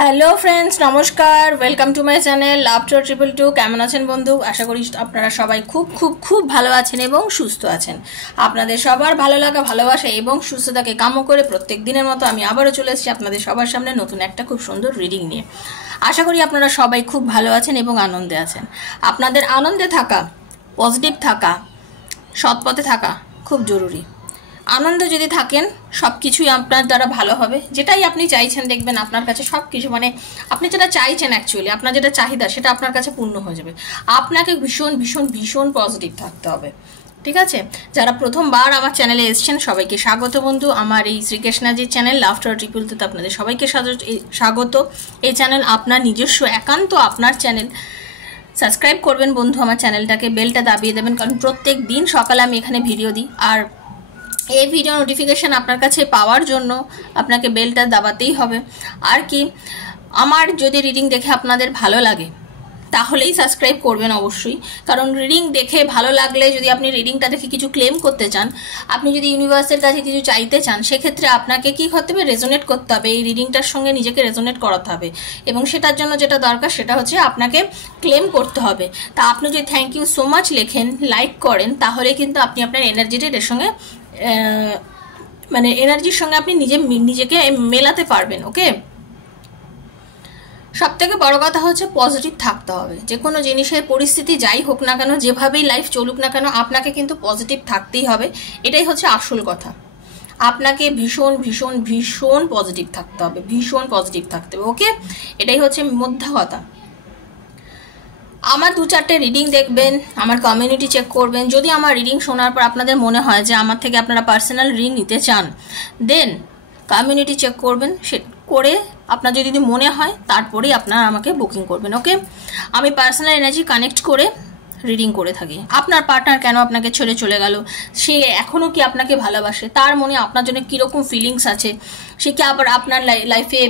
Hello friends, নমস্কার। Welcome to my channel love to 222। কেমন আছেন বন্ধু? আশা করি আপনারা সবাই খুব খুব খুব ভালো আছেন এবং সুস্থ আছেন। আপনাদের সবার ভালো লাগা, ভালোবাসা এবং সুস্থতাকে কামনা করে প্রত্যেক দিনের মতো আমি আবারও চলে এসেছি আপনাদের সবার সামনে নতুন একটা খুব সুন্দর রিডিং নিয়ে। আশা করি আপনারা সবাই খুব ভালো আছেন এবং আনন্দে আছেন। আপনাদের আনন্দে থাকা, পজিটিভ থাকা, সৎ পথে থাকা খুব জরুরি। আনন্দে যদি থাকেন সব কিছুই আপনার দ্বারা ভালো হবে। যেটাই আপনি চাইছেন দেখবেন আপনার কাছে সব কিছু, মানে আপনি যেটা চাইছেন অ্যাকচুয়ালি আপনার যেটা চাহিদা সেটা আপনার কাছে পূর্ণ হয়ে যাবে। আপনাকে ভীষণ ভীষণ ভীষণ পজিটিভ থাকতে হবে, ঠিক আছে? যারা প্রথমবার আমার চ্যানেলে এসেছেন সবাইকে স্বাগত বন্ধু। আমার এই শ্রীকৃষ্ণাজির চ্যানেল লাভ টু 222 আপনাদের সবাইকে স্বাগত। এই চ্যানেল আপনার নিজস্ব, একান্ত আপনার চ্যানেল। সাবস্ক্রাইব করবেন বন্ধু আমার চ্যানেলটাকে, বেলটা দাবিয়ে দেবেন, কারণ প্রত্যেক দিন সকালে আমি এখানে ভিডিও দিই। আর এই ভিডিও নোটিফিকেশান আপনার কাছে পাওয়ার জন্য আপনাকে বেলটা দাবাতেই হবে। আর কি, আমার যদি রিডিং দেখে আপনাদের ভালো লাগে তাহলেই সাবস্ক্রাইব করবেন অবশ্যই। কারণ রিডিং দেখে ভালো লাগলে, যদি আপনি রিডিংটা দেখে কিছু ক্লেম করতে চান, আপনি যদি ইউনিভার্সের কাছে কিছু চাইতে চান, সেক্ষেত্রে আপনাকে কি করতে হবে? রেজোনেট করতে হবে, এই রিডিংটার সঙ্গে নিজেকে রেজোনেট করাতে হবে। এবং সেটার জন্য যেটা দরকার সেটা হচ্ছে আপনাকে ক্লেম করতে হবে। তা আপনি যদি থ্যাংক ইউ সো মাচ লেখেন, লাইক করেন, তাহলে কিন্তু আপনি আপনার এনার্জিটা এর সঙ্গে, মানে এনার্জির সঙ্গে আপনি নিজেকে মেলাতে পারবেন। ওকে, সব থেকে বড় কথা হচ্ছে পজিটিভ থাকতে হবে। যে কোনো জিনিসের পরিস্থিতি যাই হোক না কেন, যেভাবেই লাইফ চলুক না কেন, আপনাকে কিন্তু পজিটিভ থাকতেই হবে। এটাই হচ্ছে আসল কথা। আপনাকে ভীষণ ভীষণ ভীষণ পজিটিভ থাকতে হবে, ভীষণ পজিটিভ থাকতে হবে। ওকে, এটাই হচ্ছে মোদ্দা কথা। আমার 2-4টে রিডিং দেখবেন, আমার কমিউনিটি চেক করবেন। যদি আমার রিডিং শোনার পর আপনাদের মনে হয় যে আমার থেকে আপনারা পার্সোনাল রিডিং নিতে চান, দেন কমিউনিটি চেক করবেন। সে করে আপনার যদি মনে হয় তারপরেই আপনারা আমাকে বুকিং করবেন। ওকে, আমি পার্সোনাল এনার্জি কানেক্ট করে রিডিং করে থাকি। আপনার পার্টনার কেন আপনাকে ছেড়ে চলে গেল, সে এখনও কি আপনাকে ভালোবাসে, তার মনে আপনার জন্য কীরকম ফিলিংস আছে, সে কি আবার আপনার লাইফে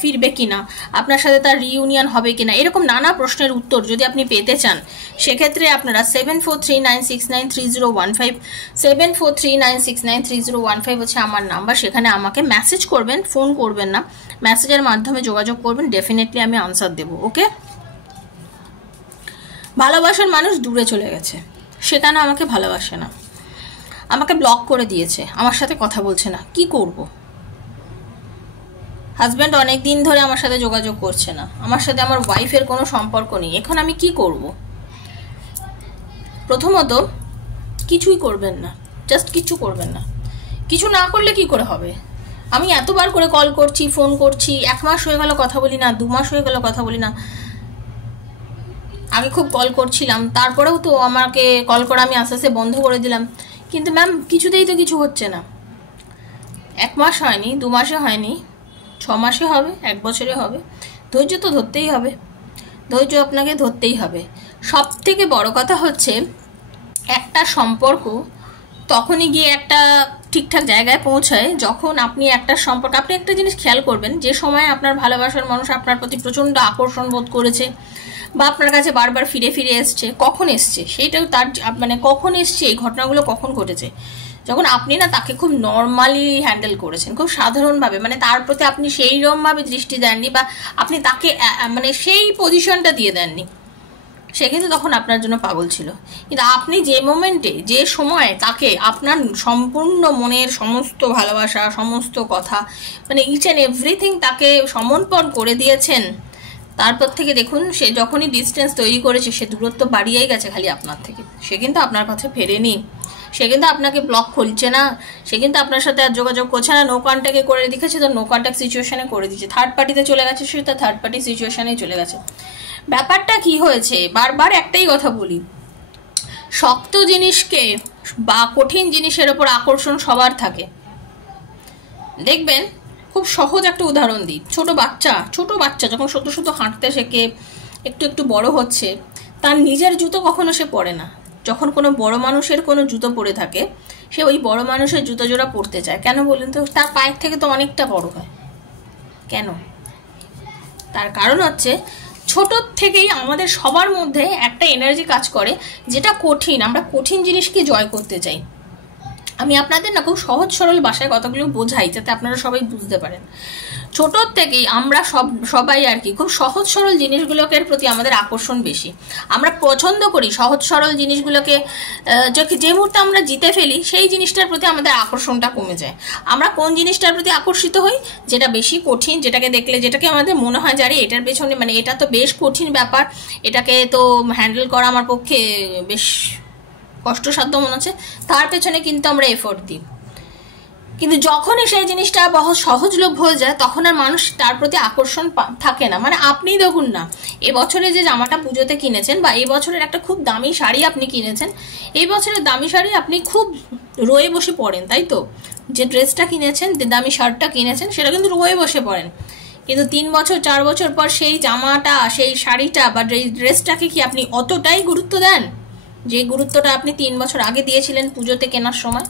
ফিরবে কিনা, আপনার সাথে তার রিইউনিয়ন হবে কিনা, এরকম নানা প্রশ্নের উত্তর যদি আপনি পেতে চান, সেক্ষেত্রে আপনারা 7439693015 7439693015 হচ্ছে আমার নাম্বার। সেখানে আমাকে মেসেজ করবেন, ফোন করবেন না, মেসেজের মাধ্যমে যোগাযোগ করবেন। ডেফিনেটলি আমি আনসার দেবো। ওকে, ভালোবাসার মানুষ দূরে চলে গেছে, সেখানে আমাকে ভালোবাসে না, আমাকে ব্লক করে দিয়েছে, আমার সাথে কথা বলছে না, কি করব? হাজব্যান্ড অনেক দিন ধরে আমার সাথে যোগাযোগ করছে না, আমার সাথে আমার ওয়াইফের কোনো সম্পর্ক নেই, এখন আমি কি করব? প্রথমত কিছুই করবেন না, জাস্ট কিছু করবেন না। কিছু না করলে কি করে হবে? আমি এতবার করে কল করছি, ফোন করছি, 1 মাস হয়ে গেল কথা বলি না, 2 মাস হয়ে গেল কথা বলি না। আগে খুব কল করছিলাম, তারপরেও তো আমাকে কল করা আমি আস্তে আস্তে বন্ধ করে দিলাম। কিন্তু ম্যাম কিছুতেই তো কিছু হচ্ছে না। 1 মাস হয়নি, 2 মাসে হয়নি, 6 মাসে হবে, 1 বছরে হবে। ধৈর্য তো ধরতেই হবে, ধৈর্য আপনাকে ধরতেই হবে। সব থেকে বড় কথা হচ্ছে একটা সম্পর্ক তখনই গিয়ে একটা ঠিকঠাক জায়গায় পৌঁছায় যখন আপনি একটা সম্পর্ক, আপনি একটা জিনিস খেয়াল করবেন, যে সময় আপনার ভালোবাসার মানুষ আপনার প্রতি প্রচণ্ড আকর্ষণ বোধ করেছে বা আপনার কাছে বারবার ফিরে ফিরে এসছে, কখন এসছে সেইটাও তার, মানে কখন এসছে, এই ঘটনাগুলো কখন ঘটেছে, যখন আপনি না তাকে খুব নর্মালি হ্যান্ডেল করেছেন, খুব সাধারণভাবে, মানে তার প্রতি আপনি সেইরকমভাবে দৃষ্টি দেননি বা আপনি তাকে মানে সেই পজিশনটা দিয়ে দেননি, সে কিন্তু তখন আপনার জন্য পাগল ছিল। কিন্তু আপনি যে মোমেন্টে, যে সময় তাকে আপনার সম্পূর্ণ মনের সমস্ত ভালোবাসা, সমস্ত কথা, মানে ইচ অ্যান্ড এভরিথিং তাকে সমর্পণ করে দিয়েছেন, তারপর থেকে দেখুন সে যখনই ডিস্টেন্স তৈরি করেছে, সে দূরত্ব বাড়িয়েই গেছে খালি আপনার থেকে। সে কিন্তু আপনার কাছে ফেরেনি, সে কিন্তু আপনাকে ব্লক খুলছে না, সে কিন্তু আপনার সাথে আর যোগাযোগ করছে না। নো কন্ট্যাক্টে করে দেখেছে তো নো কন্ট্যাক্ট সিচুয়েশনে করে দিচ্ছে, থার্ড পার্টিতে চলে গেছে, সে তো থার্ড পার্টি সিচুয়েশনেই চলে গেছে। ব্যাপারটা কি হয়েছে, বারবার একটাই কথা বলি, শক্ত জিনিসকে বা কঠিন জিনিসের ওপর আকর্ষণ সবার থাকে। দেখবেন, খুব সহজ একটা উদাহরণ দিই, ছোট বাচ্চা যখন সদ্য হাঁটতে শেখে, একটু একটু বড় হচ্ছে, তার নিজের জুতো কখনো সে পরে না। যখন কোনো বড় মানুষের কোনো জুতো পরে থাকে, সে ওই বড় মানুষের জুতো জোড়া পরতে চায়। কেন বলুন তো? তার পায়ের থেকে তো অনেকটা বড় হয়। কেন? তার কারণ হচ্ছে ছোট থেকেই আমাদের সবার মধ্যে একটা এনার্জি কাজ করে, যেটা কঠিন, আমরা কঠিন জিনিসকে জয় করতে চাই। আমি আপনাদের না খুব সহজ সরল ভাষায় কথাগুলো বোঝাই যাতে আপনারা সবাই বুঝতে পারেন। ছোটোর থেকেই আমরা সবাই আর কি খুব সহজ সরল জিনিসগুলোকে প্রতি আমাদের আকর্ষণ বেশি। আমরা পছন্দ করি সহজ সরল জিনিসগুলোকে, যে মুহূর্তে আমরা জিতে ফেলি সেই জিনিসটার প্রতি আমাদের আকর্ষণটা কমে যায়। আমরা কোন জিনিসটার প্রতি আকর্ষিত হই? যেটা বেশি কঠিন, যেটাকে দেখলে যেটাকে আমাদের মনে হয় যে আরে এটার পেছনে মানে এটা তো বেশ কঠিন ব্যাপার, এটাকে তো হ্যান্ডেল করা আমার পক্ষে বেশ কষ্টসাধ্য মনে হচ্ছে, তার পেছনে কিন্তু আমরা এফোর্ট দিই। কিন্তু যখনই সেই জিনিসটা বহু সহজলভ্য হয়ে যায় তখন আর মানুষ তার প্রতি আকর্ষণ থাকে না। মানে আপনি দেখুন না, এবছরে যে জামাটা পুজোতে কিনেছেন বা এই বছরের একটা খুব দামি শাড়ি আপনি কিনেছেন, এই বছরের দামি শাড়ি আপনি খুব রয়ে বসে পড়েন, তাই তো? যে ড্রেসটা কিনেছেন, যে দামি শার্টটা কিনেছেন, সেটা কিন্তু রয়ে বসে পড়েন। কিন্তু 3 বছর 4 বছর পর সেই জামাটা, সেই শাড়িটা বা ড্রেসটাকে কি আপনি অতটাই গুরুত্ব দেন যে গুরুত্বটা আপনি 3 বছর আগে দিয়েছিলেন পুজোতে কেনার সময়?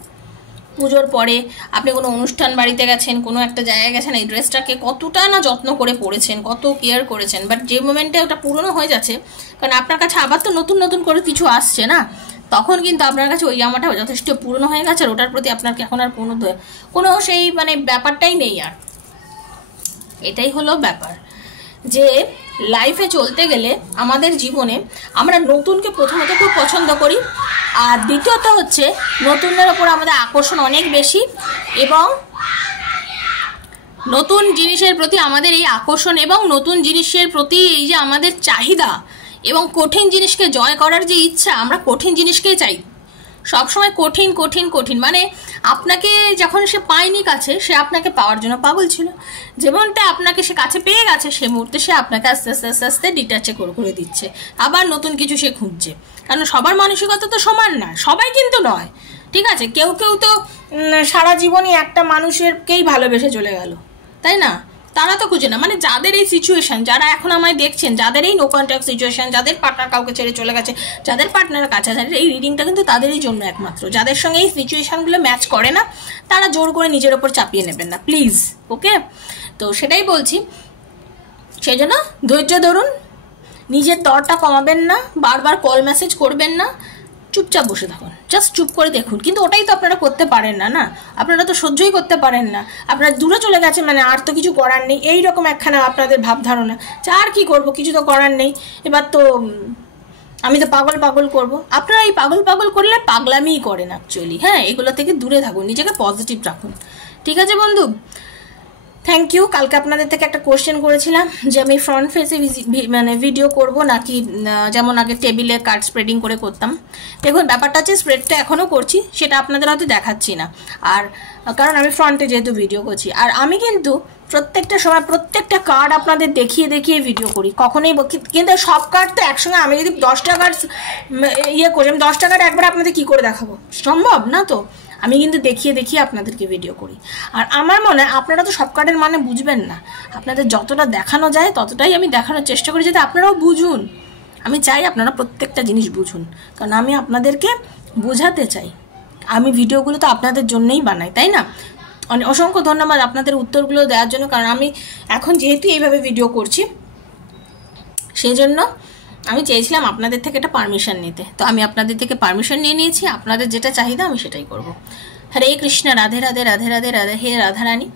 পুজোর পরে আপনি কোনো অনুষ্ঠান বাড়িতে গেছেন, কোনো একটা জায়গায় গেছেন, এই ড্রেসটাকে কতটা না যত্ন করে পরেছেন, কত কেয়ার করেছেন, বাট যে মোমেন্টে ওটা পুরনো হয়ে যাচ্ছে, কারণ আপনার কাছে আবার তো নতুন নতুন করে কিছু আসছে না, তখন কিন্তু আপনার কাছে ওই জামাটা যথেষ্ট পুরনো হয়ে গেছে আর ওটার প্রতি আপনার এখন আর কোনো সেই মানে ব্যাপারটাই নেই আর। এটাই হলো ব্যাপার যে লাইফে চলতে গেলে আমাদের জীবনে আমরা নতুনকে প্রথমত খুব পছন্দ করি, আর দ্বিতীয়ত হচ্ছে নতুনের ওপর আমাদের আকর্ষণ অনেক বেশি, এবং নতুন জিনিসের প্রতি আমাদের এই আকর্ষণ এবং নতুন জিনিসের প্রতি এই যে আমাদের চাহিদা এবং কঠিন জিনিসকে জয় করার যে ইচ্ছা, আমরা কঠিন জিনিসকেই চাই সবসময়। কঠিন কঠিন কঠিন মানে আপনাকে যখন সে পায়নি কাছে, সে আপনাকে পাওয়ার জন্য পাগল ছিল। যেমনটা আপনাকে সে কাছে পেয়ে গেছে, সে মুহূর্তে সে আপনাকে আস্তে আস্তে আস্তে আস্তে ডিটাচে করে দিচ্ছে, আবার নতুন কিছু সে খুঁজছে। কারণ সবার মানসিকতা তো সমান না, সবাই কিন্তু নয়, ঠিক আছে? কেউ কেউ তো সারা জীবনই একটা মানুষেরকেই ভালোবেসে চলে গেল, তাই না? তারা তো খুঁজে না, মানে যাদের এই সিচুয়েশন, যারা এখন আমায় দেখছেন, যাদের এই নো কন্ট্যাক্ট সিচুয়েশন, যাদের পার্টনার কাউকে ছেড়ে চলে গেছে, যাদের পার্টনার কাছে আছে, এই রিডিংটা কিন্তু তাদেরই জন্য একমাত্র। যাদের সঙ্গে এই সিচুয়েশনগুলো ম্যাচ করে না, তারা জোর করে নিজের ওপর চাপিয়ে নেবেন না প্লিজ, ওকে? তো সেটাই বলছি, সেই জন্য ধৈর্য ধরুন, নিজের দরটা কমাবেন না, বারবার কল মেসেজ করবেন না, চুপচাপ বসে থাকুন, জাস্ট চুপ করে দেখুন। কিন্তু ওটাই তো আপনারা করতে পারেন না, না? আপনারা তো সহ্যই করতে পারেন না, আপনারা দূরে চলে গেছে মানে আর তো কিছু করার নেই, এইরকম একখানা আপনাদের ভাবধারণা, আর কি করব, কিছু তো করার নেই, এবার তো আমি তো পাগল পাগল করব। আপনারা এই পাগল পাগল করলে পাগলামিই করেন অ্যাকচুয়ালি। হ্যাঁ, এগুলো থেকে দূরে থাকুন, নিজেকে পজিটিভ রাখুন, ঠিক আছে বন্ধু? Thank you. কালকে আপনাদের থেকে একটা কোশ্চেন করেছিলাম যে আমি ফ্রন্ট ফেসে মানে ভিডিও করব নাকি যেমন আগে টেবিলে কার্ড স্প্রেডিং করে করতাম। দেখুন, ব্যাপারটা হচ্ছে স্প্রেডটা এখনও করছি, সেটা আপনাদের হয়তো দেখাচ্ছি না, আর কারণ আমি ফ্রন্টে যেহেতু ভিডিও করছি। আর আমি কিন্তু প্রত্যেকটা সময় প্রত্যেকটা কার্ড আপনাদের দেখিয়ে দেখিয়ে ভিডিও করি, কখনোই। কিন্তু সব কার্ড তো একসঙ্গে, আমি যদি 10টা কার্ড করি, আমি 10টা কার্ড একবার আপনাদের কি করে দেখাবো? সম্ভব না তো। আমি কিন্তু দেখিয়ে দেখিয়ে আপনাদেরকে ভিডিও করি। আর আমার মনে হয় আপনারা তো সব কার্ডের মানে বুঝবেন না, আপনাদের যতটা দেখানো যায় ততটাই আমি দেখানোর চেষ্টা করি যাতে আপনারাও বুঝুন। আমি চাই আপনারা প্রত্যেকটা জিনিস বুঝুন, কারণ আমি আপনাদেরকে বোঝাতে চাই। আমি ভিডিওগুলো তো আপনাদের জন্যই বানাই, তাই না? অসংখ্য ধন্যবাদ আপনাদের উত্তরগুলো দেওয়ার জন্য, কারণ আমি এখন যেহেতু এইভাবে ভিডিও করছি সেই জন্য আমি চেয়েছিলাম আপনাদের থেকে একটা পারমিশন নিতে, তো আমি আপনাদের থেকে পারমিশন নিয়ে নিয়েছি। আপনাদের যেটা চাহিদা আমি সেটাই করব। হরে কৃষ্ণ, রাধে রাধে রাধে রাধে রাধে। হে রাধারানী,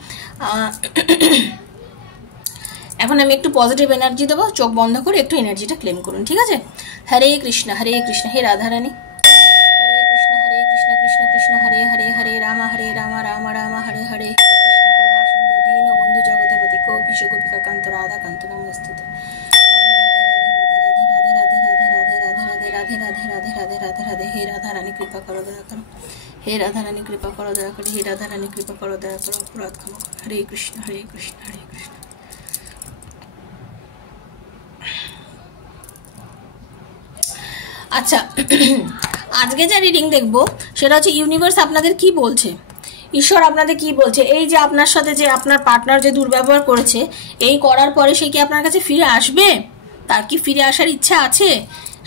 এখন আমি একটু পজিটিভ এনার্জি দেবো, চোখ বন্ধ করে একটু এনার্জিটা ক্লেম করুন, ঠিক আছে? হরে কৃষ্ণ, হে রাধারানী। হরে কৃষ্ণ কৃষ্ণ কৃষ্ণ হরে হরে, হরে রাম রাম রাম হরে হরে। কৃষ্ণ করুণা সিন্ধু দীন বন্ধু জগৎপতি গোপীশ গোপিকা কান্ত রাধা কান্ত নমস্তুতে। রাধে রাধে রাধে রাধে রাধে রাধে। হে রাধা রানী কৃপা করো, দয়া করো। হে রাধা রানী কৃপা করো, দয়া করো। হে রাধা রানী কৃপা করো, দয়া করো, অপরাধ ক্ষমা করো। হরে কৃষ্ণ হরে কৃষ্ণ হরে কৃষ্ণ। আচ্ছা, আজকে যে রিডিং দেখবো সেটা হচ্ছে ইউনিভার্স আপনাদের কি বলছে, ঈশ্বর আপনাদের কি বলছে। এই যে আপনার সাথে যে আপনার পার্টনার যে দুর্ব্যবহার করেছে, এই করার পরে সে কি আপনার কাছে ফিরে আসবে? তার কি ফিরে আসার ইচ্ছা আছে?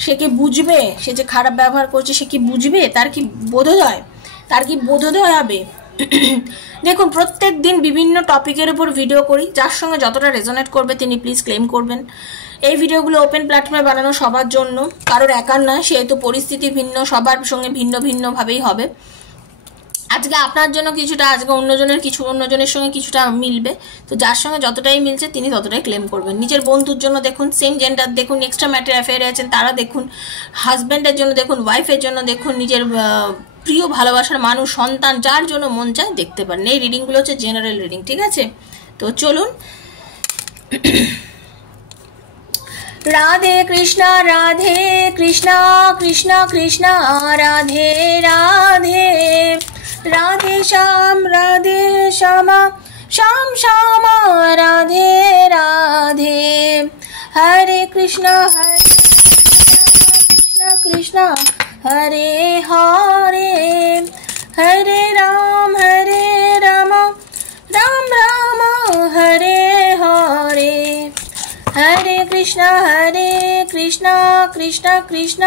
সে কি বুঝবে? সে যে খারাপ ব্যবহার করছে সে কি বুঝবে? তার কি বোধোদয় হবে? দেখুন, প্রত্যেক দিন বিভিন্ন টপিকের উপর ভিডিও করি, যার সঙ্গে যতটা রেজোনেট করবে তিনি প্লিজ ক্লেম করবেন। এই ভিডিওগুলো ওপেন প্ল্যাটফর্মে বানানো সবার জন্য, কারোর একার নয়, সেহেতু পরিস্থিতি ভিন্ন, সবার সঙ্গে ভিন্ন ভিন্নভাবেই হবে। আজকে আপনার জন্য কিছুটা, আজকে অন্যজনের কিছু, অন্যজনের সঙ্গে কিছুটা মিলবে। তো যার সঙ্গে যতটাই মিলছে তিনি ততটাই ক্লেম করবেন। নিজের বন্ধুর জন্য দেখুন, সেম জেন্ডার দেখুন, এক্সট্রা ম্যাটার অ্যাফেয়ারে আছেন তারা দেখুন, হাজব্যান্ডের জন্য দেখুন, ওয়াইফের জন্য দেখুন, নিজের প্রিয় ভালোবাসার মানুষ, সন্তান, যার জন্য মন চায় দেখতে পারেন। এই রিডিংগুলো হচ্ছে জেনারেল রিডিং, ঠিক আছে? তো চলুন। রাধে কৃষ্ণা রাধে কৃষ্ণা কৃষ্ণা কৃষ্ণা রাধে রাধে, রাধে শ্যাম শ্যামা শ্যাম শ্যামা রাধে রাধে, হরে কৃষ্ণ কৃষ্ণ কৃষ্ণ হরে হরে, হরে রাম রাম রাম হরে হরে, হরে কৃষ্ণ কৃষ্ণ কৃষ্ণ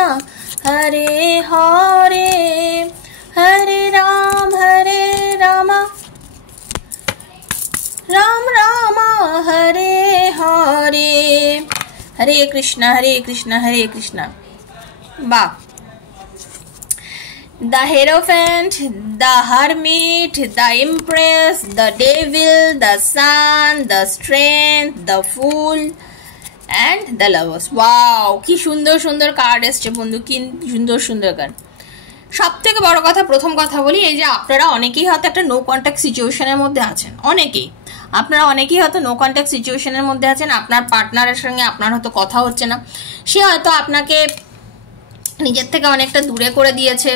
হরে হরে, হরে রাম রাম রাম হরে হরে, হরে কৃষ্ণ হরে কৃষ্ণ। বাহ! The Hierophant, the Hermit, the Empress, the Devil, the Sun, the Strength, the Fool and the Lovers. Wow! কি সুন্দর সুন্দর কার্ড এসছে বন্ধু, কি সুন্দর সুন্দর কার্ড। সব থেকে বড় কথা, প্রথম কথা বলি, এই যে আপনারা অনেকেই হয়তো একটা নো কন্ট্যাক্ট সিচুয়েশনের মধ্যে আছেন, আপনারা অনেকেই হয়তো নো কন্ট্যাক্ট সিচুয়েশনের মধ্যে আছেন। আপনার পার্টনারের সঙ্গে আপনার হয়তো কথা হচ্ছে না, সে হয়তো আপনাকে নিজের থেকে অনেকটা দূরে করে দিয়েছে।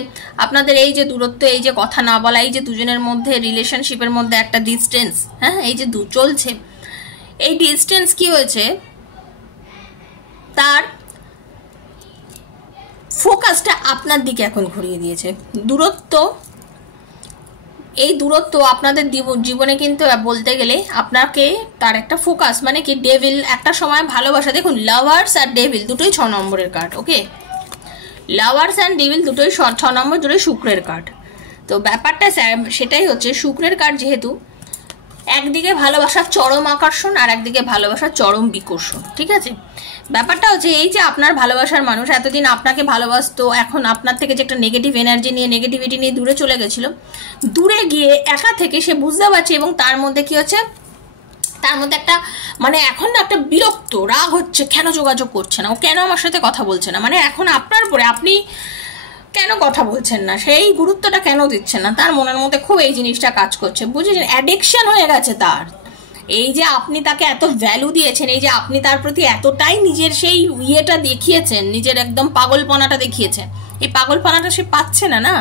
আপনাদের এই যে দূরত্ব, এই যে কথা না বলা, এই যে দুজনের মধ্যে রিলেশনশিপের মধ্যে একটা ডিস্টেন্স, হ্যাঁ, এই যে চলছে, এই ডিস্টেন্স কি হয়েছে, তার ফোকাসটা আপনার দিকে এখন ঘুরিয়ে দিয়েছে। এই দূরত্ব আপনাদের জীবনে কিন্তু বলতে গেলে আপনাকে তার একটা ফোকাস, মানে কি, ডেভিল একটা সময় ভালোবাসা, দেখুন লাভার্স আর ডেভিল দুটোই 6 নম্বরের card, okay? Lovers and devil দুটোই 6 নম্বর জুড়ে শুক্রের কার্ড। তো ব্যাপারটা সেটাই হচ্ছে, শুক্রের কার্ড যেহেতু, একদিকে ভালোবাসার চরম আকর্ষণ আর একদিকে ভালোবাসার চরম বিকর্ষণ, ঠিক আছে? ব্যাপারটা হচ্ছে এই যে আপনার ভালোবাসার মানুষ এতদিন আপনাকে ভালোবাসতো, এখন আপনার থেকে যে একটা নেগেটিভ এনার্জি নিয়ে, নেগেটিভিটি নিয়ে দূরে চলে গেছিল, দূরে গিয়ে একা থেকে সে বুঝতে পারছে, এবং তার মধ্যে কি হচ্ছে, তার মধ্যে একটা, মানে এখন একটা বিরক্ত রাগ হচ্ছে, কেন যোগাযোগ করছে না, ও কেন আমার সাথে কথা বলছে না, মানে এখন আপনার পরে আপনি কেন কথা বলছেন না, সেই গুরুত্বটা কেন দিচ্ছেন না, তার মনের মধ্যে খুব এই জিনিসটা কাজ করছে, বুঝেছেন? অ্যাডিকশন হয়ে গেছে তার। এই যে আপনি তাকে এত ভ্যালু দিয়েছেন, এই যে আপনি তার প্রতি এতটাই নিজের সেই ইয়েটা দেখিয়েছেন, নিজের একদম পাগলপনাটা দেখিয়েছেন, এই পাগলপনাটা সে পাচ্ছে না,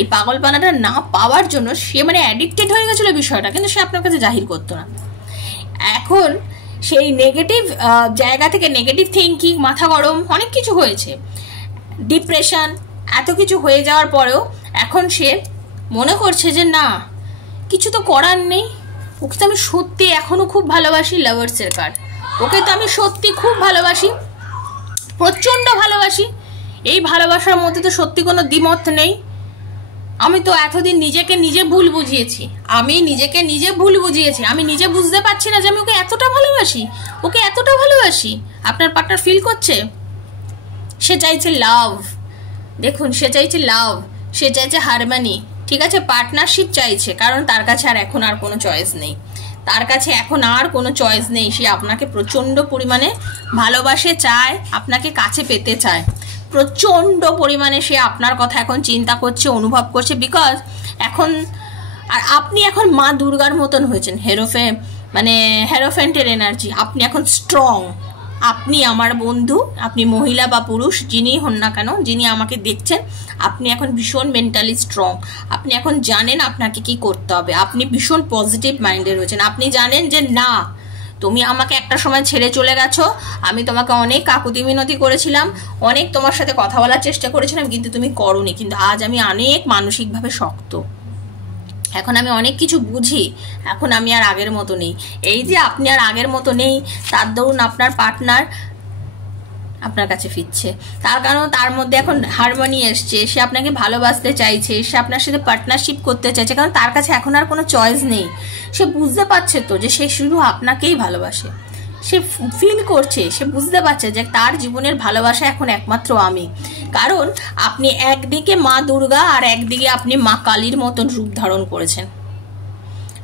এই পাগলপনাটা না পাওয়ার জন্য সে মানে অ্যাডিক্টেড হয়ে গেছিল বিষয়টা, কিন্তু সে আপনার কাছে জাহির করতো না। এখন সেই নেগেটিভ জায়গা থেকে, নেগেটিভ থিঙ্কিং, মাথা গরম, অনেক কিছু হয়েছে, ডিপ্রেশন, এত কিছু হয়ে যাওয়ার পরেও এখন সে মনে করছে যে না, কিছু তো করার নেই, ওকে তো আমি সত্যি এখনো খুব ভালোবাসি, লাভার্সের কার্ড, ওকে তো আমি সত্যি খুব ভালোবাসি, প্রচন্ড ভালোবাসি, এই ভালোবাসার মধ্যে তো সত্যি কোনো দ্বিমত নেই। আমি তো এতদিন নিজেকে নিজে ভুল বুঝিয়েছি, আমি নিজে বুঝতে পারছি না যে আমি ওকে এতটা ভালোবাসি, আপনার পার্টনার ফিল করছে, সে চাইছে লাভ, দেখুন সে চাইছে লাভ, সে চাইছে হারমোনি, ঠিক আছে, পার্টনারশিপ চাইছে, কারণ তার কাছে আর এখন আর কোনো চয়েস নেই, সে আপনাকে প্রচন্ড পরিমাণে ভালোবাসে, চায়, আপনাকে কাছে পেতে চায়, প্রচন্ড পরিমাণে সে আপনার কথা এখন চিন্তা করছে, অনুভব করছে, বিকজ এখন আর আপনি এখন মা দুর্গার মতন হয়েছেন, হেরোফেন্টের এনার্জি, আপনি এখন স্ট্রং, আপনি আমার বন্ধু, আপনি মহিলা বা পুরুষ যিনি হন না কেন, যিনি আমাকে দেখছেন, আপনি এখন ভীষণ মেন্টালি স্ট্রং, আপনি এখন জানেন আপনাকে কি করতে হবে, আপনি ভীষণ পজিটিভ মাইন্ডে রয়েছেন, আপনি জানেন যে না, তুমি আমাকে একটা সময় ছেড়ে চলে গেছো, আমি তোমাকে অনেক কাকুতি মিনতি করেছিলাম, অনেক তোমার সাথে কথা বলার চেষ্টা করেছিলাম, কিন্তু তুমি করোনি, কিন্তু আজ আমি অনেক মানসিকভাবে শক্ত, এখন আমি অনেক কিছু বুঝি, এখন আমি আর আগের মতো নেই। এই যে আপনি আর আগের মতো নেই, তার দরুন আপনার পার্টনার আপনার কাছে ফিরছে, তার কারণ তার মধ্যে এখন হারমোনি এসছে, সে আপনাকে ভালোবাসতে চাইছে, সে আপনার সাথে পার্টনারশিপ করতে চাইছে, কারণ তার কাছে এখন আর কোনো চয়েস নেই, সে বুঝতে পারছে তো যে সে শুধু আপনাকেই ভালোবাসে, সে ফিল করছে, সে বুঝতে পারছে যে তার জীবনের ভালোবাসা এখন একমাত্র আমি, কারণ আপনি একদিকে মা দুর্গা আর একদিকে আপনি মা কালীর মতন রূপ ধারণ করেছেন।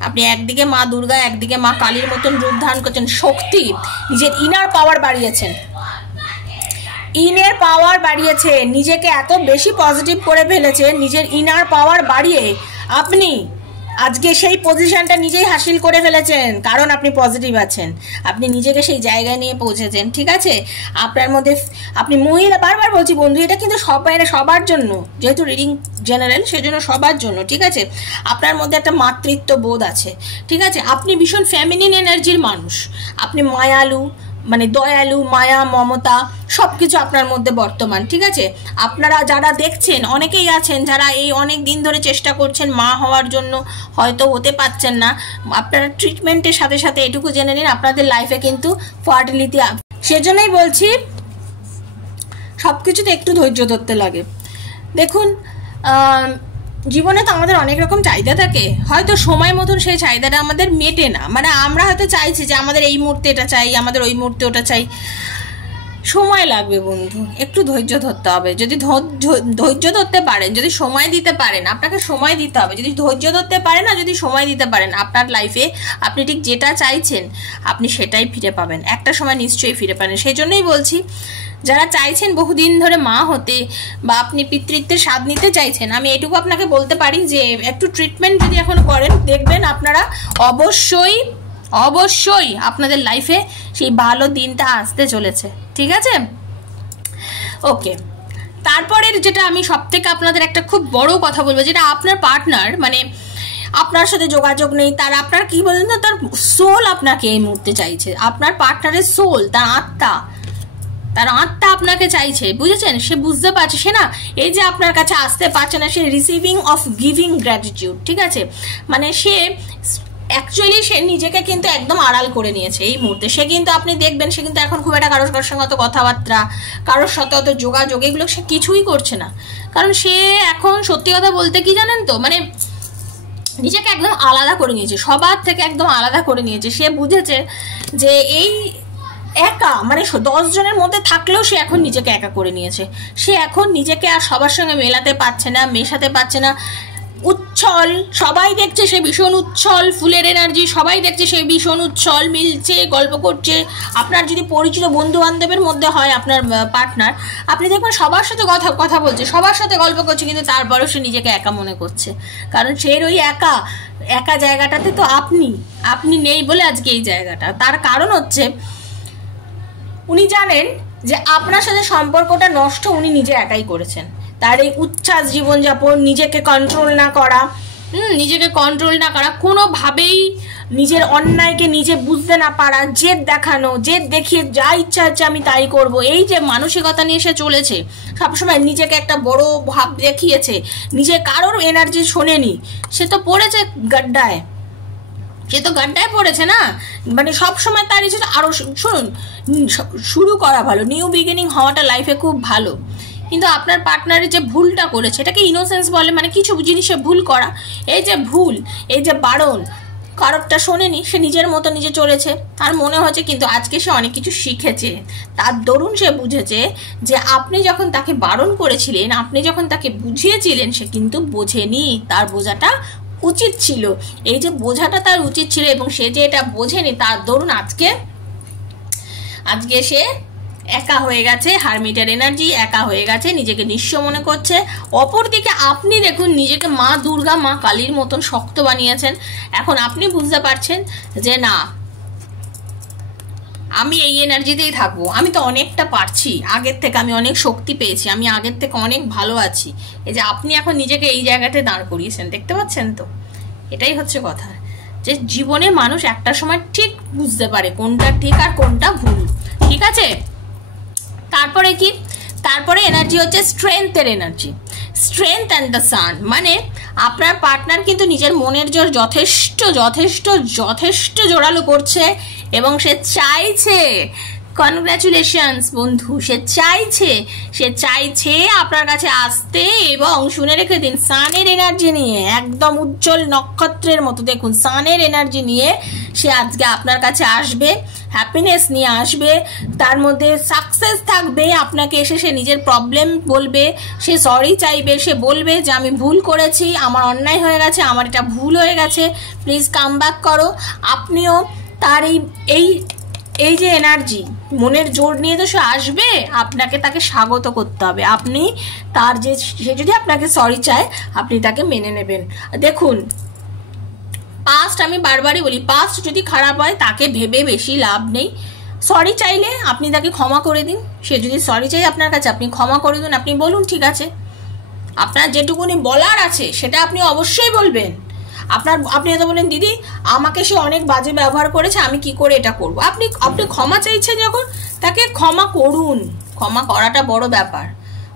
আপনি একদিকে মা দুর্গা, একদিকে মা কালীর মতন রূপ ধারণ করছেন, শক্তি, নিজের ইনার পাওয়ার বাড়িয়েছেন, ইনের পাওয়ার বাড়িয়েছে, নিজেকে এত বেশি পজিটিভ করে ফেলেছে, নিজের ইনার পাওয়ার বাড়িয়ে আপনি আজকে সেই পজিশনটা নিজেই হাসিল করে ফেলেছেন। কারণ আপনি পজিটিভ আছেন, আপনি নিজেকে সেই জায়গায় নিয়ে পৌঁছেছেন। ঠিক আছে, আপনার মধ্যে আপনি মহিলা, বারবার বলছি বন্ধু, এটা কিন্তু সবার জন্য, যেহেতু রিডিং জেনারেল সেজন্য সবার জন্য। ঠিক আছে, আপনার মধ্যে একটা মাতৃত্ব বোধ আছে। ঠিক আছে, আপনি ভীষণ ফ্যামিলিন এনার্জির মানুষ, আপনি মায়ালু, মানে দয়ালু, মায়া, মমতা সব কিছু আপনার মধ্যে বর্তমান। ঠিক আছে, আপনারা যারা দেখছেন অনেকেই আছেন যারা এই অনেক দিন ধরে চেষ্টা করছেন মা হওয়ার জন্য, হয়তো হতে পারছেন না। আপনারা ট্রিটমেন্টের সাথে সাথে এটুকু জেনে নিন আপনাদের লাইফে কিন্তু ফার্টিলিটি। সেজন্যই বলছি সব কিছুতে একটু ধৈর্য ধরতে লাগে। দেখুন, জীবনে তো আমাদের অনেক রকম চাহিদা থাকে, হয়তো সময় মতন সেই চাহিদাটা আমাদের মেটে না। মানে আমরা হয়তো চাইছি যে আমাদের এই মুহূর্তে এটা চাই, আমাদের ওই মুহূর্তে ওটা চাই, সময় লাগবে বন্ধু, একটু ধৈর্য ধরতে হবে। যদি ধৈর্য ধরতে পারেন, যদি সময় দিতে পারেন, আপনাকে সময় দিতে হবে। যদি ধৈর্য ধরতে পারেন না, যদি সময় দিতে পারেন, আপনার লাইফে আপনি ঠিক যেটা চাইছেন আপনি সেটাই ফিরে পাবেন, একটা সময় নিশ্চয়ই ফিরে পাবেন। সেই জন্যই বলছি, যারা চাইছেন বহুদিন ধরে মা হতে বা আপনি পিতৃত্বের স্বাদ নিতে চাইছেন, আমি এটুকু আপনাকে বলতে পারি যে একটু ট্রিটমেন্ট যদি এখন করেন, দেখবেন আপনারা অবশ্যই আপনাদের লাইফে সেই ভালো দিনটা আসতে চলেছে। ঠিক আছে, ওকে। তারপরের যেটা আমি সব থেকে আপনাদের একটা খুব বড় কথা বলবো, যেটা আপনার পার্টনার, মানে আপনার সাথে যোগাযোগ নেই, তার আপনার কি বলেন না, তার সোল আপনাকে এই মুহূর্তে চাইছে, আপনার পার্টনারের সোল, তার আত্মা আপনাকে চাইছে, বুঝেছেন? সে বুঝতে পারছে, সে না এই যে আপনার কাছে আসতে পারছে না, সে রিসিভিং অফ গিভিং গ্র্যাটিটিউড। ঠিক আছে, মানে সে অ্যাকচুয়ালি সে নিজেকে কিন্তু একদম আড়াল করে নিয়েছে এই মুহূর্তে। সে কিন্তু আপনি দেখবেন, সে কিন্তু এখন খুব একটা কারোর সঙ্গে অত কথাবার্তা, কারোর সাথে অত যোগাযোগ, এগুলো সে কিছুই করছে না। কারণ সে এখন সত্যি কথা বলতে কি জানেন তো, মানে নিজেকে একদম আলাদা করে নিয়েছে, সবার থেকে একদম আলাদা করে নিয়েছে। সে বুঝেছে যে এই একা, মানে 10 জনের মধ্যে থাকলেও সে এখন নিজেকে একা করে নিয়েছে। সে এখন নিজেকে আর সবার সঙ্গে মেলাতে পারছে না, মেশাতে পারছে না। উচ্ছল, সবাই দেখছে সে ভীষণ উচ্ছল, ফুলের এনার্জি, সবাই দেখছে সে ভীষণ উচ্ছল, মিলছে, গল্প করছে। আপনার যদি পরিচিত বন্ধু বান্ধবের মধ্যে হয় আপনার পার্টনার, আপনি দেখবেন সবার সাথে কথা বলছে, সবার সাথে গল্প করছে, কিন্তু তারপরেও সে নিজেকে একা মনে করছে। কারণ সে ওই একা জায়গাটাতে তো আপনি নেই বলে আজকে এই জায়গাটা। তার কারণ হচ্ছে উনি জানেন যে আপনার সাথে সম্পর্কটা নষ্ট উনি নিজে একাই করেছেন। তার এই উচ্ছ্বাস জীবনযাপন, নিজেকে কন্ট্রোল না করা, কোনোভাবেই নিজের অন্যায়কে নিজে বুঝতে না পারা, জেদ দেখানো, জেদ দেখিয়ে যা ইচ্ছা হচ্ছে আমি তাই করব, এই যে মানসিকতা নিয়ে সে চলেছে, সবসময় নিজেকে একটা বড় ভাব দেখিয়েছে, নিজে কারোর এনার্জি শোনেনি, সে তো পড়েছে গাড্ডায়, পড়েছে না। মানে সবসময় তার ইচ্ছে আরো, শুনুন, শুরু করা ভালো, নিউ বিগিনিং হওয়াটা লাইফে খুব ভালো। কিন্তু আপনার পার্টনারের যে ভুলটা করেছে, এটাকে ইনোসেন্স বলে, মানে কিছু জিনিসে ভুল করা, এই যে ভুল, এই যে বারণ, কারোরটা শোনেনি, সে নিজের মতো নিজে চলেছে। তার মনে হয়েছে কিন্তু আজকে সে অনেক কিছু শিখেছে, তার দরুন সে বুঝেছে যে আপনি যখন তাকে বারণ করেছিলেন, আপনি যখন তাকে বুঝিয়েছিলেন, সে কিন্তু বোঝেনি, তার বোঝাটা উচিত ছিল, এই যে বোঝাটা তার উচিত ছিল, এবং সে যে এটা বোঝেনি, তার দরুন আজকে সে একা হয়ে গেছে, হারমিটের এনার্জি, একা হয়ে গেছে, নিজেকে নিঃস্ব মনে করছে। অপরদিকে আপনি দেখুন নিজেকে মা দুর্গা, মা কালীর মতন শক্ত বানিয়েছেন। এখন আপনি বুঝতে পারছেন যে না, আমি এই এনার্জিতেই থাকবো, আমি তো অনেকটা পারছি আগের থেকে, আমি অনেক শক্তি পেয়েছি, আমি আগের থেকে অনেক ভালো আছি। এই যে আপনি এখন নিজেকে এই জায়গাতে দাঁড় করিয়েছেন, দেখতে পাচ্ছেন তো? এটাই হচ্ছে কথা, যে জীবনে মানুষ একটা সময় ঠিক বুঝতে পারে কোনটা ঠিক আর কোনটা ভুল। ঠিক আছে, তারপরে এনার্জি হচ্ছে স্ট্রেংথের energy, strength and the sun. মানে আপনার পার্টনার কিন্তু নিজের মনের জোর যথেষ্ট জোরালো করছে, এবং সে চাইছে, কনগ্রাচুলেশনস বন্ধু, সে চাইছে আপনার কাছে আসতে। এবং শুনে রেখে দিন, সানের এনার্জি নিয়ে, একদম উজ্জ্বল নক্ষত্রের মতো, দেখুন সানের এনার্জি নিয়ে সে আজকে আপনার কাছে আসবে। হ্যাপিনেস নিয়ে আসবে, তার মধ্যে সাকসেস থাকবে। আপনাকে এসে সে নিজের প্রবলেম বলবে, সে সরি চাইবে, সে বলবে যে আমি ভুল করেছি, আমার অন্যায় হয়ে গেছে, আমার এটা ভুল হয়ে গেছে, প্লিজ কাম ব্যাক করো। আপনিও তার এই এই যে এনার্জি, মনের জোর নিয়ে তো সে আসবে, আপনাকে তাকে স্বাগত করতে হবে। আপনি তার যে, সে যদি আপনাকে সরি চায়, আপনি তাকে মেনে নেবেন। দেখুন, পাস্ট, আমি বারবারই বলি, পাস্ট যদি খারাপ হয় তাকে ভেবে বেশি লাভ নেই। সরি চাইলে আপনি তাকে ক্ষমা করে দিন। সে যদি সরি চাই আপনার কাছে, আপনি ক্ষমা করে দিন। আপনি বলুন ঠিক আছে, আপনার যেটুকুনি বলার আছে সেটা আপনি অবশ্যই বলবেন। আপনি হয়তো বলেন দিদি আমাকে সে অনেক বাজে ব্যবহার করেছে, আমি কি করে এটা করব। আপনি ক্ষমা চাইছেন যখন, তাকে ক্ষমা করুন। ক্ষমা করাটা বড় ব্যাপার,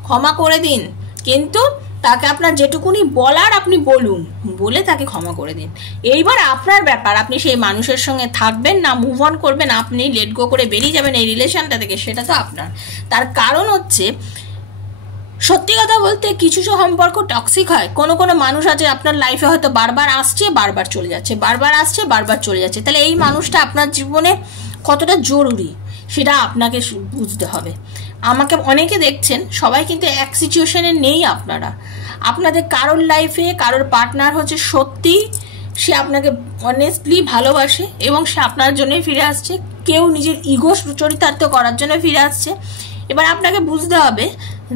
ক্ষমা করে দিন। কিন্তু তাকে আপনার যেটুকুনি বলার আপনি বলুন, বলে তাকে ক্ষমা করে দিন। এইবার আপনার ব্যাপার, আপনি সেই মানুষের সঙ্গে থাকবেন না মুভ অন করবেন, আপনি লেট গো করে বেরিয়ে যাবেন এই রিলেশনটা থেকে, সেটা তো আপনার। তার কারণ হচ্ছে, সত্যি কথা বলতে কিছু সম্পর্ক টক্সিক হয়। কোনো কোনো মানুষ আছে আপনার লাইফে হয়তো বারবার আসছে, বারবার চলে যাচ্ছে, বারবার আসছে, বারবার চলে যাচ্ছে। তাহলে এই মানুষটা আপনার জীবনে কতটা জরুরি সেটা আপনাকে বুঝতে হবে। আমাকে অনেকে দেখছেন, সবাই কিন্তু এক সিচুয়েশনে নেই। আপনাদের কারোর লাইফে কারোর পার্টনার হচ্ছে সত্যি, সে আপনাকে অনেস্টলি ভালোবাসে এবং সে আপনার জন্যই ফিরে আসছে। কেউ নিজের ইগো চরিতার্থ করার জন্য ফিরে আসছে। এবার আপনাকে বুঝতে হবে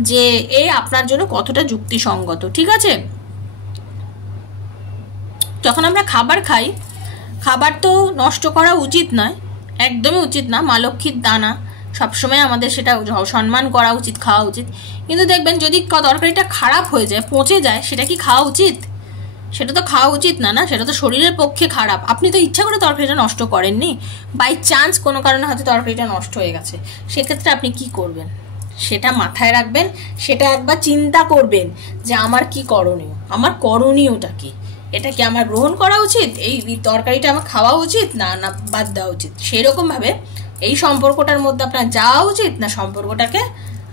যে এই আপনার জন্য কতটা যুক্তিসঙ্গত, ঠিক আছে? যখন আমরা খাবার খাই, খাবার তো নষ্ট করা উচিত নয়, একদমই উচিত না। মা লক্ষ্মীর দানা, সবসময় আমাদের সেটা সম্মান করা উচিত, খাওয়া উচিত। কিন্তু দেখবেন যদি তরকারিটা খারাপ হয়ে যায়, পচে যায়, সেটা কি খাওয়া উচিত? সেটা তো খাওয়া উচিত না, সেটা তো শরীরের পক্ষে খারাপ। আপনি তো ইচ্ছা করে তরকারিটা নষ্ট করেননি, বাই চান্স কোনো কারণে হয়তো তরকারিটা নষ্ট হয়ে গেছে, সেক্ষেত্রে আপনি কি করবেন সেটা মাথায় রাখবেন। সেটা একবার চিন্তা করবেন যে আমার কি করণীয়, আমার করণীয়টা কি, এটা কি আমার গ্রহণ করা উচিত, এই তরকারিটা আমার খাওয়া উচিত না বাদ দেওয়া উচিত। সেরকম ভাবে এই সম্পর্কটার মধ্যে আপনার যাওয়া উচিত না সম্পর্কটাকে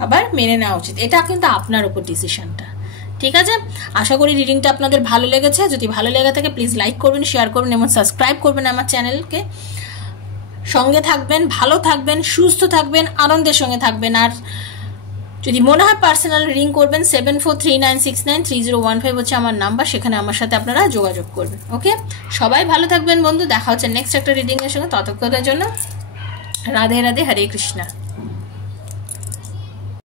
আবার মেনে নেওয়া উচিত, এটা কিন্তু আপনার উপর ডিসিশনটা, ঠিক আছে? আশা করি রিডিংটা আপনাদের ভালো লেগেছে। যদি ভালো লেগে থাকে প্লিজ লাইক করবেন, শেয়ার করবেন এবং সাবস্ক্রাইব করবেন আমার চ্যানেলকে। সঙ্গে থাকবেন, ভালো থাকবেন, সুস্থ থাকবেন, আনন্দের সঙ্গে থাকবেন। আর যদি মনে হয় পার্সোনাল রিডিং করবেন, 7439693015 হচ্ছে আমার নাম্বার, সেখানে আমার সাথে আপনারা যোগাযোগ করবেন। ওকে, সবাই ভালো থাকবেন বন্ধু, দেখা হচ্ছে নেক্সট একটা রিডিং এর সঙ্গে। ততক্ষণের জন্য রাধে রাধে, হরে কৃষ্ণা।